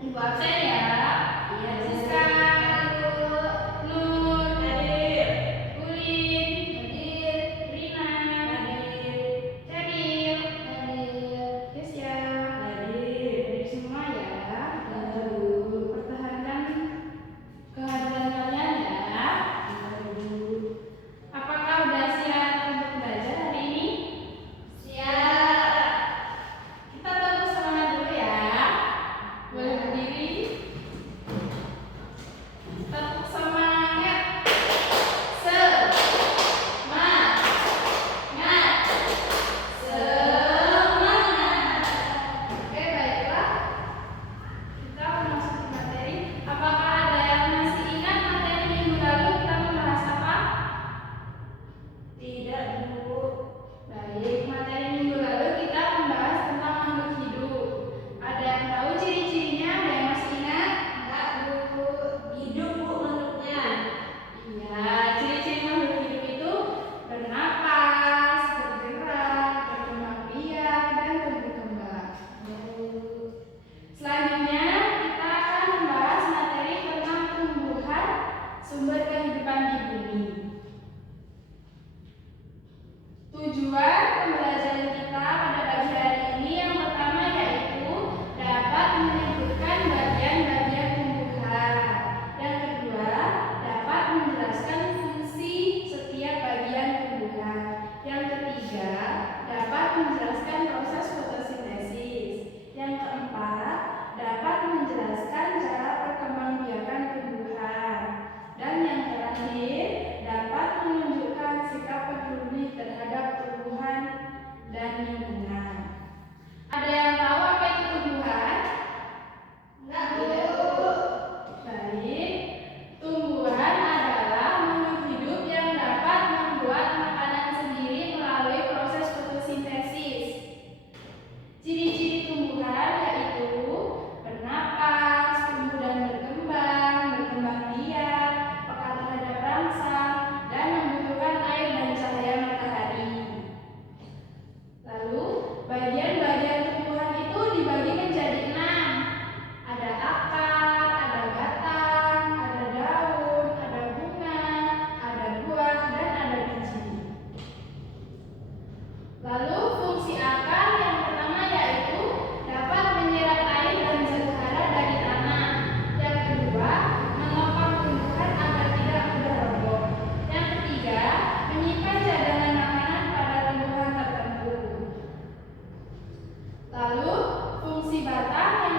Ibu absen ya. Iya, Siska, Nur, hadir. Ulin, Hadir. Rina, Hadir. Ceril, Kesya, Hadir. hadir semua ya. Lalu pertahankan kehadiran kalian ya. Apakah udah siap untuk belajar hari ini? Siap. Kita tepuk semangat dulu ya. Boleh berdiri. Tepuk semangat. Semangat. Semangat. Oke, baiklah. Kita akan masuk ke materi. Apakah ada yang masih ingat materi minggu lalu kita membahas apa? Tidak, Bu. Baik, materi minggu lalu kita membahas tentang makhluk hidup. Ada yang tahu ciri-cirinya? Ada yang masih ingat? Enggak, Bu. Hidup, Bu, makhluknya. Iya, ciri-ciri makhluk hidup itu bernapas, bergerak, berkembang biak, dan tumbuh kembang. Selanjutnya kita akan membahas materi tentang tumbuhan sumber kehidupan di bumi. Tujuan pembelajaran kita pada pagi hari ini yang pertama yaitu dapat menyebutkan bagian-bagian tumbuhan. Yang kedua, dapat menjelaskan fungsi setiap bagian tumbuhan. Yang ketiga, dapat menjelaskan proses fotosintesis. Yang keempat, dapat menjelaskan cara perkembangbiakan tumbuhan. Dan yang terakhir, dapat menunjukkan sikap peduli terhadap tumbuhan dan lingkungan. Ada yang tahu apa itu tumbuhan? Enggak, Bu. Baik, tumbuhan adalah makhluk hidup yang dapat membuat makanan sendiri melalui proses fotosintesis. Ciri-ciri tumbuhan yaitu bernapas, tumbuh dan berkembang, berkembang biak, peka terhadap rangsang, dan membutuhkan air dan cahaya matahari. Lalu, bagian-bagian tumbuhan itu dibagi menjadi 6. Ada akar, ada batang, ada daun, ada bunga, ada buah, dan ada biji. Lalu fungsi akar yang pertama yaitu dapat menyerap air dan zat hara dari tanah. Yang kedua, menopang tumbuhan agar tidak mudah roboh. Yang ketiga, menyimpan cadangan makanan pada tumbuhan tertentu. Lalu fungsi batang yang